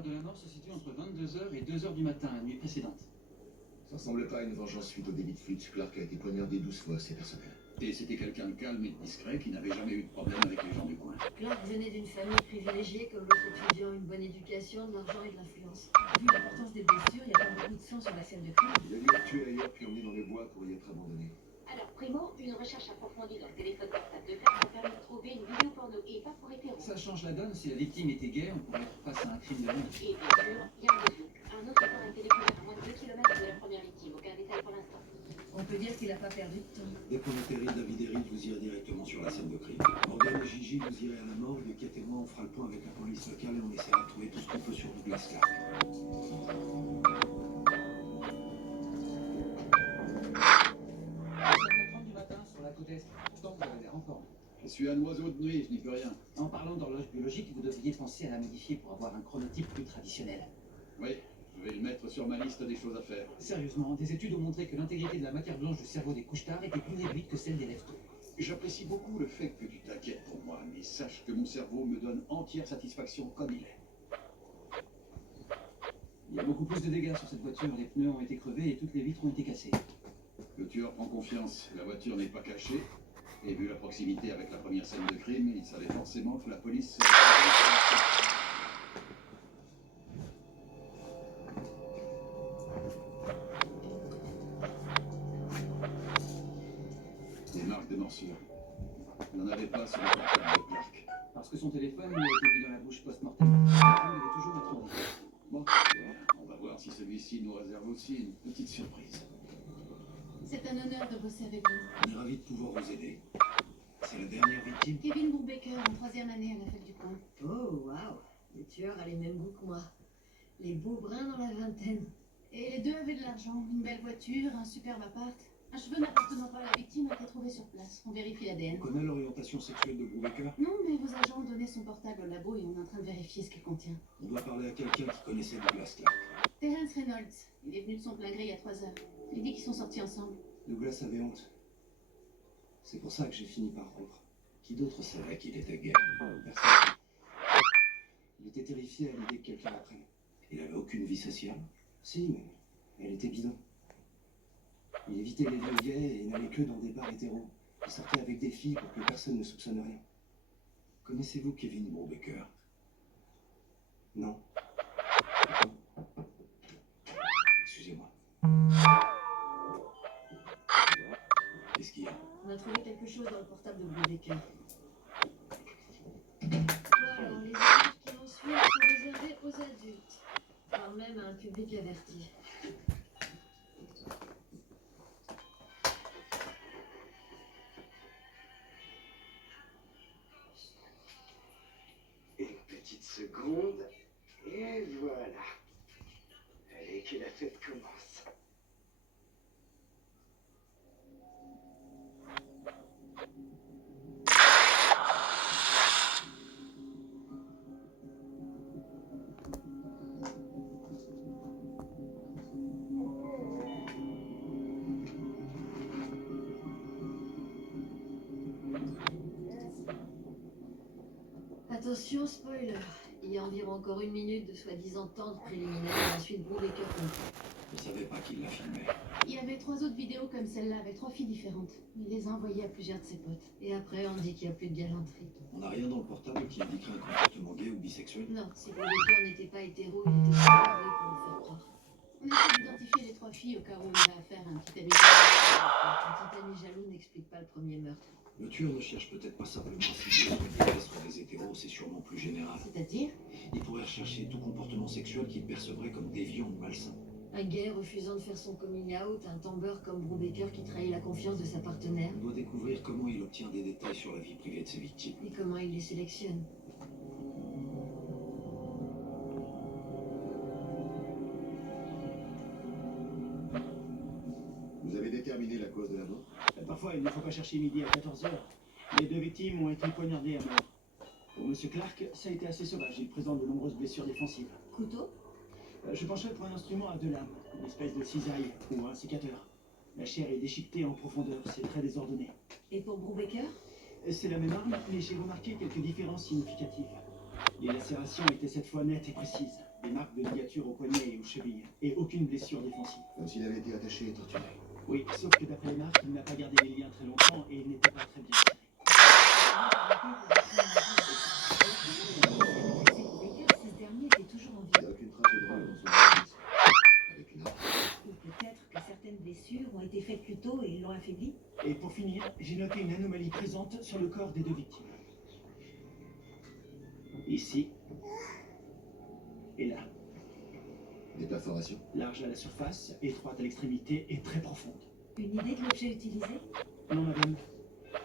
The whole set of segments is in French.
l'heure de la mort se situe entre 22h et 2h du matin, la nuit précédente. Ça ressemble pas à une vengeance suite au délit de fuite. Clark a été poignardé 12 fois, c'est personnel. Et c'était quelqu'un de calme et de discret qui n'avait jamais eu de problème avec les gens du coin. Clark venait d'une famille privilégiée, comme l'autre étudiant, une bonne éducation, de l'argent et de l'influence. Vu l'importance des blessures, il n'y a pas beaucoup de sang sur la scène de crime. Il a dû être tué ailleurs puis emmené dans les bois pour y être abandonné. Alors, Primo, une recherche approfondie dans le téléphone portable de Clark a permis de trouver une vidéo porno et pas pour hétéro. Ça change la donne, si la victime était gay, on pourrait être face à un crime de honte. Et bien sûr, il y a un autre look. Un autre corps a été découvert à moins de 2 km de la première victime. Aucun détail pour l'instant. On peut dire qu'il n'a pas perdu de temps. Dès qu'on atterrit, David et Reed, vous irez directement sur la scène de crime. Morgan et Gigi, vous irez à la morgue, et Kate et moi, on fera le point avec la police locale et on essaiera de trouver tout ce qu'on peut sur Douglas Clark. 7h30 du matin sur la côte est. Pourtant, vous avez l'air en forme. Je suis un oiseau de nuit, je n'y peux rien. En parlant d'horloge biologique, vous devriez penser à la modifier pour avoir un chronotype plus traditionnel. Oui, je vais le mettre sur ma liste des choses à faire. Sérieusement, des études ont montré que l'intégrité de la matière blanche du cerveau des couche-tard était plus réduite que celle des lèvres. J'apprécie beaucoup le fait que tu t'inquiètes pour moi, mais sache que mon cerveau me donne entière satisfaction comme il est. Il y a beaucoup plus de dégâts sur cette voiture, les pneus ont été crevés et toutes les vitres ont été cassées. Le tueur prend confiance, la voiture n'est pas cachée, et vu la proximité avec la première scène de crime, il savait forcément que la police... Des marques de morsures. Il n'en avait pas sur le portable de Clark. Parce que son téléphone lui a été mis dans la bouche post-mortem. Il est toujours à tourner. Bon, on va voir si celui-ci nous réserve aussi une petite surprise. C'est un honneur de bosser avec vous. On est ravis de pouvoir vous aider. C'est la dernière victime. Kevin Brubaker, en 3e année à la fête du coin. Oh, waouh. Le tueur a les mêmes goûts que moi. Les beaux bruns dans la vingtaine. Et les deux avaient de l'argent, une belle voiture, un superbe appart. Un cheveu n'appartenant pas à la victime a été trouvé sur place. On vérifie l'ADN. On connaît l'orientation sexuelle de Brubaker. Non, mais vos agents ont donné son portable au labo et on est en train de vérifier ce qu'il contient. On doit parler à quelqu'un qui connaissait Douglas Clark. Terence Reynolds, il est venu de son plein gré il y a 3 heures. Il dit qu'ils sont sortis ensemble. Douglas avait honte. C'est pour ça que j'ai fini par rompre. Qui d'autre savait qu'il était gay? Personne. Il était terrifié à l'idée que quelqu'un l'apprenne. Il avait aucune vie sociale. Si, mais elle était bidon. Il évitait les lieux gays et n'allait que dans des bars hétéros. Il sortait avec des filles pour que personne ne soupçonne rien. Connaissez-vous Kevin Brubaker? Non. Excusez-moi. Qu'est-ce qu'il y a? On a trouvé quelque chose dans le portable de Brubaker. Voilà, les images qui vont suivre sont réservées aux adultes, voire même à un public averti. Une petite seconde, et voilà. Allez, que la fête commence. Attention, spoiler. Il y a environ encore 1 minute de soi-disant temps de préliminaire et ensuite Brubaker comprend. Je ne savais pas qu'il la filmait. Il y avait 3 autres vidéos comme celle-là avec 3 filles différentes. Il les a envoyées à plusieurs de ses potes. Et après, on dit qu'il n'y a plus de galanterie. On n'a rien dans le portable qui indiquerait un comportement gay ou bisexuel. Non, si Brubaker n'était pas hétéro, il était séparé pour le faire croire. On essaie d'identifier les 3 filles au cas où on a affaire à un petit ami. Un petit ami jaloux n'explique pas le premier meurtre. Le tueur ne cherche peut-être pas simplement à cibler sur des gays, sur des hétéros, c'est sûrement plus général. C'est-à-dire? Il pourrait rechercher tout comportement sexuel qu'il percevrait comme déviant ou malsain. Un gay refusant de faire son coming out, un tombeur comme Brubaker qui trahit la confiance de sa partenaire. On doit découvrir comment il obtient des détails sur la vie privée de ses victimes. Et comment il les sélectionne. Vous avez déterminé la cause de la mort? Parfois, il ne faut pas chercher midi à 14h. Les 2 victimes ont été poignardées à mort. Pour M. Clark, ça a été assez sauvage. Il présente de nombreuses blessures défensives. Couteau? Je pencherais pour un instrument à 2 lames, une espèce de cisaille ou un sécateur. La chair est déchiquetée en profondeur, c'est très désordonné. Et pour Brubaker? C'est la même arme, mais j'ai remarqué quelques différences significatives. Les lacérations étaient cette fois nettes et précises. Des marques de ligature au poignet et aux chevilles. Et aucune blessure défensive. Comme s'il avait été attaché et torturé. Oui, sauf que d'après les marques, il n'a pas gardé les liens très longtemps et il n'était pas très bien serré. Si ce dernier était toujours en Il vie. n'y a aucune trace de drogue dans son organisme. Avec une arme. Ou peut-être que certaines blessures ont été faites plus tôt et l'ont affaibli. Et pour finir, j'ai noté une anomalie présente sur le corps des deux victimes. Ici et là. Des perforations. Large à la surface, étroite à l'extrémité et très profonde. Une idée de l'objet utilisé? Non, madame.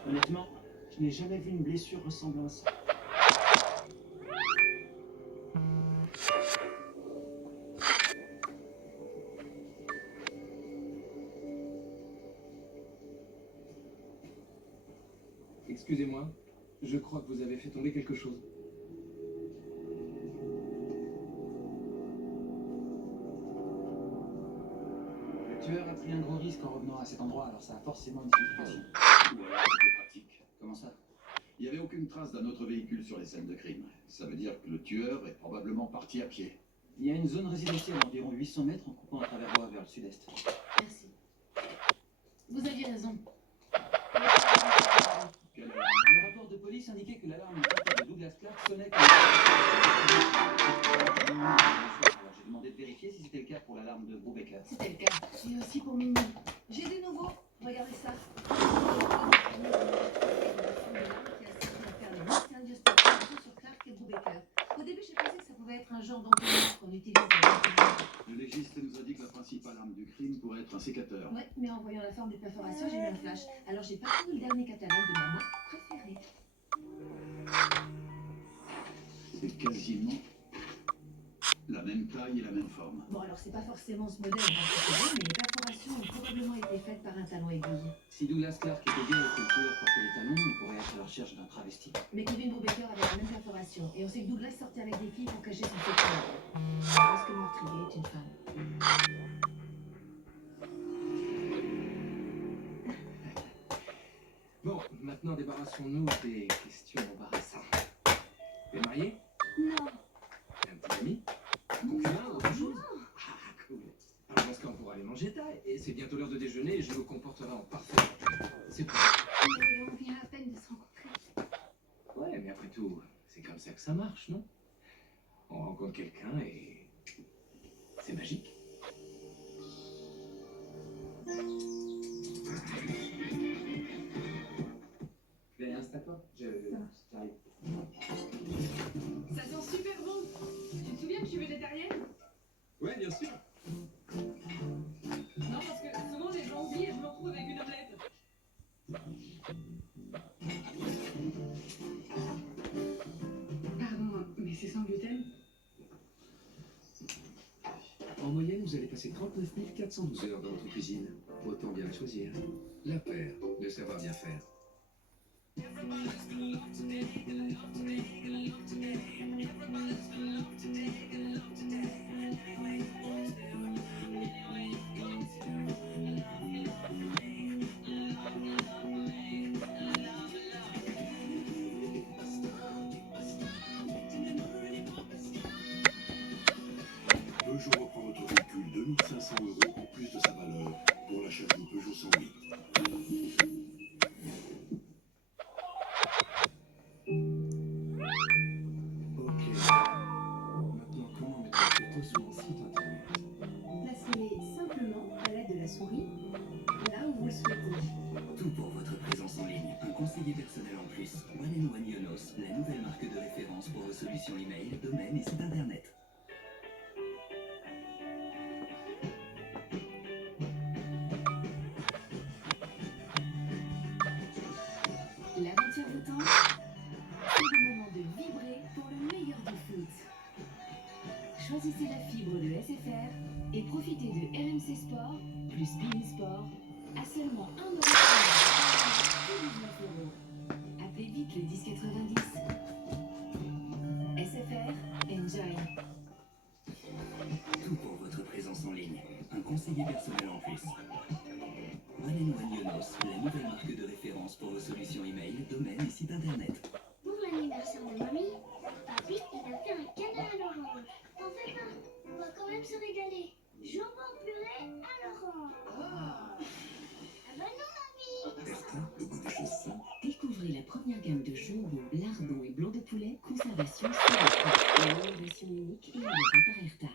Honnêtement, je n'ai jamais vu une blessure ressemblant à ça. Excusez-moi, je crois que vous avez fait tomber quelque chose. Le tueur a pris un gros risque en revenant à cet endroit, alors ça a forcément une signification. Ou alors c'était pratique. Comment ça? Il n'y avait aucune trace d'un autre véhicule sur les scènes de crime. Ça veut dire que le tueur est probablement parti à pied. Il y a une zone résidentielle d'environ 800 mètres en coupant à travers bois vers le sud-est. Merci. Vous aviez raison. Quelle Le rapport de police indiquait que l'alarme du portable de Douglas Clark sonnait comme... Alors j'ai demandé de vérifier si c'était le cas pour l'alarme de Brubaker. C'était le cas. Et aussi pour Mimi. J'ai du nouveau. Regardez ça. Sur Clark et Brubaker. Au début, j'ai pensé que ça pouvait être un genre d'entonnoir qu'on utilise dans Le légiste nous a dit que la principale arme du crime pourrait être un sécateur. Ouais, mais en voyant la forme des perforations, j'ai eu un flash. Alors j'ai parcouru le dernier catalogue de ma marque préférée. C'est quasiment la même taille et la même forme. Bon, alors c'est pas forcément ce modèle en particulier, mais les perforations ont probablement été faites par un talon aiguille. Si Douglas Clark était gay et que le tueur portait les talons, on pourrait être à la recherche d'un travesti. Mais Kevin Brubaker avait la même perforation, et on sait que Douglas sortait avec des filles pour cacher son secret. Je pense que le meurtrier est une femme. Bon, maintenant débarrassons-nous des questions embarrassantes. T'es marié? Non. Un petit ami? Un concubin? Autre chose? Ah, cool. Alors dans ce cas, on pourra aller manger taille. Et c'est bientôt l'heure de déjeuner et je me comporterai en parfait. C'est tout. Mais on vient à peine de se rencontrer. Ouais, mais après tout, c'est comme ça que ça marche, non? On rencontre quelqu'un et... c'est magique. Allez, installe-toi. J'arrive. Ça sent super bon. Tu te souviens que je suis végétarienne? Ouais, bien sûr. Non, parce que souvent les gens oublient et je me retrouve avec une omelette. Pardon, mais c'est sans gluten? En moyenne, vous allez passer 39 412 heures dans votre cuisine. Autant bien la choisir. La paire de savoir bien faire. Peugeot reprend votre véhicule 2500 € en plus de sa valeur pour l'achat d'une Peugeot 108. Ok. Maintenant, comment mettre la photo sur mon site internet? Placez-les simplement à l'aide de la souris, là où vous le souhaitez. Tout pour votre présence en ligne. Un conseiller personnel en plus. One & One Yonos, la nouvelle marque de référence pour vos solutions email, domaine et site internet. L'aventure vous tente? C'est le moment de vibrer pour le meilleur du foot. Choisissez la fibre de SFR et profitez de RMC Sport plus Bein Sport à seulement 1 € et 19 €. Appelez vite le 1090. SFR, enjoy. Tout pour votre présence en ligne. Un conseiller personnel en plus. One & One Yonos, la nouvelle marque de référence pour vos solutions email, domaine et site internet. Pour l'anniversaire de mamie, papy, il a fait un câlin à l'orange. T'en fais pas? conservation sélective. Une innovation unique élaborée par Erta.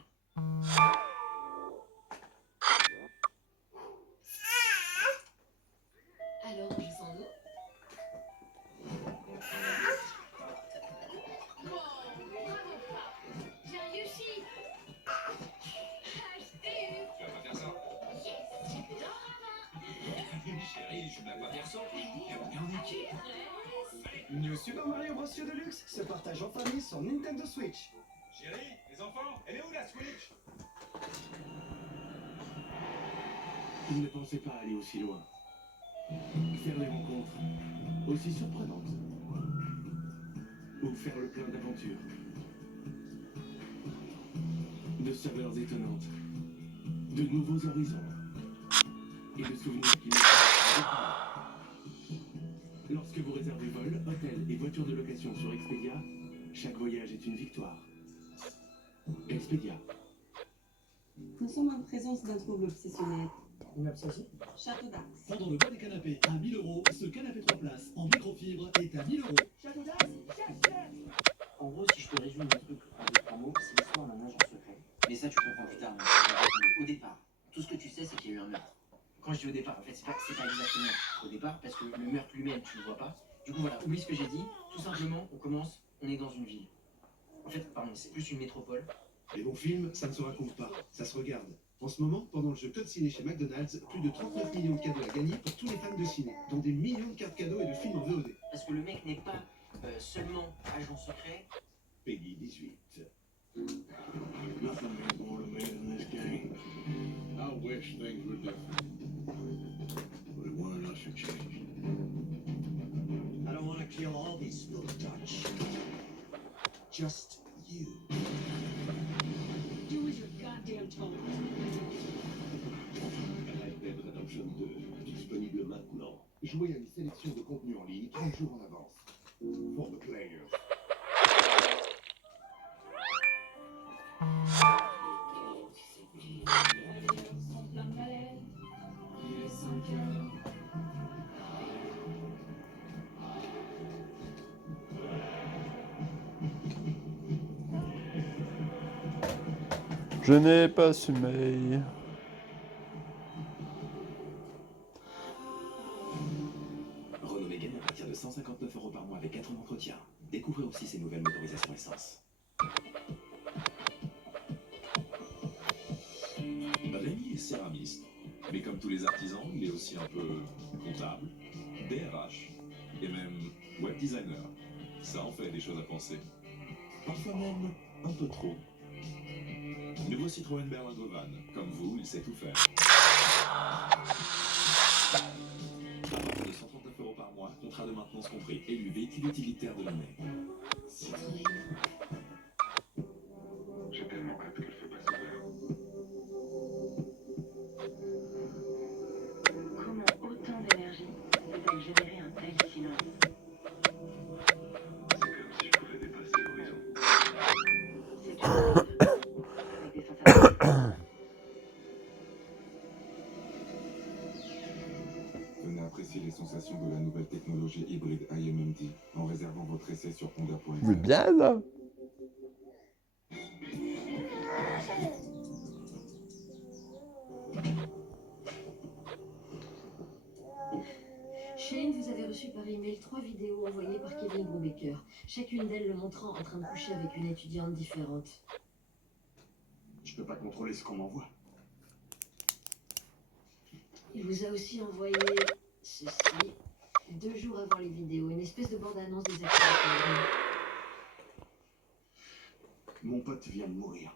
Alors, je sens nous. J'ai un Yoshi. Acheté. Tu vas pas faire ça. Yes, j'adore. Chérie, je ne vais pas faire ça. New Super Mario Bros. Deluxe se partage en famille sur Nintendo Switch. Chérie, les enfants, elle est où la Switch? Il ne pensait pas aller aussi loin. Faire des rencontres aussi surprenantes. Ou faire le plein d'aventures. De saveurs étonnantes. De nouveaux horizons. Et de souvenirs qui nous... Lorsque vous réservez vol, hôtel et voiture de location sur Expedia, chaque voyage est une victoire. Expedia. Nous sommes en présence d'un trouble obsessionnel. Une obsession? Château d'Axe. Pendant le mois des canapés à 1000 €, ce canapé 3 places en microfibre est à 1000 €. Château d'Axe. En gros, si je te résume le truc en 2-3 mots, c'est l'histoire d'un agent secret. Mais ça, tu comprends plus tard. Au départ, tout ce que tu sais, c'est qu'il y a eu un meurtre. Quand je dis au départ, en fait, c'est pas exactement au départ, parce que le meurtre lui-même, tu le vois pas. Du coup, voilà, oublie ce que j'ai dit. Tout simplement, on est dans une ville. En fait, pardon, c'est plus une métropole. Les bons films, ça ne se raconte pas, ça se regarde. En ce moment, pendant le jeu Code Ciné chez McDonald's, plus de 39 millions de cadeaux à gagner pour tous les fans de ciné, dont des millions de cartes cadeaux et de films en VOD. Parce que le mec n'est pas seulement agent secret. Peggy 18. Nothing means more to me than this game. I wish things were different. But it weren't us who changed. I don't want to kill all these little Dutch. Just you. Do as you're goddamn told. Red Dead Redemption 2, disponible maintenant. Jouez à une sélection de contenus en ligne 30 jours en avance. For the players. Je n'ai pas sommeil. Renault Mégane à partir de 159 € par mois avec 4 entretiens. Découvrez aussi ses nouvelles motorisations essence. Rémi est céramiste, mais comme tous les artisans, il est aussi un peu comptable, DRH et même web designer. Ça en fait des choses à penser. Parfois même un peu trop. Nouveau Citroën Berlingo Van. Comme vous, il sait tout faire. À partir de 139 € par mois, contrat de maintenance compris, élu véhicule utilitaire de l'année. Citroën. J'ai tellement hâte que le feu passe vert. Comment autant d'énergie peut-elle générer un tel silence? C'est comme si je pouvais dépasser l'horizon. C'est une bombe avec des sensations. Venez apprécier les sensations de la nouvelle technologie hybride IMMD en réservant votre essai sur Honda.fr. C'est bien ça. Shane, vous avez reçu par email 3 vidéos envoyées par Kevin Brubaker, chacune d'elles le montrant en train de coucher avec une étudiante différente. Je peux pas contrôler ce qu'on m'envoie. Il vous a aussi envoyé ceci, 2 jours avant les vidéos, une espèce de bande-annonce des activités. Mon pote vient de mourir.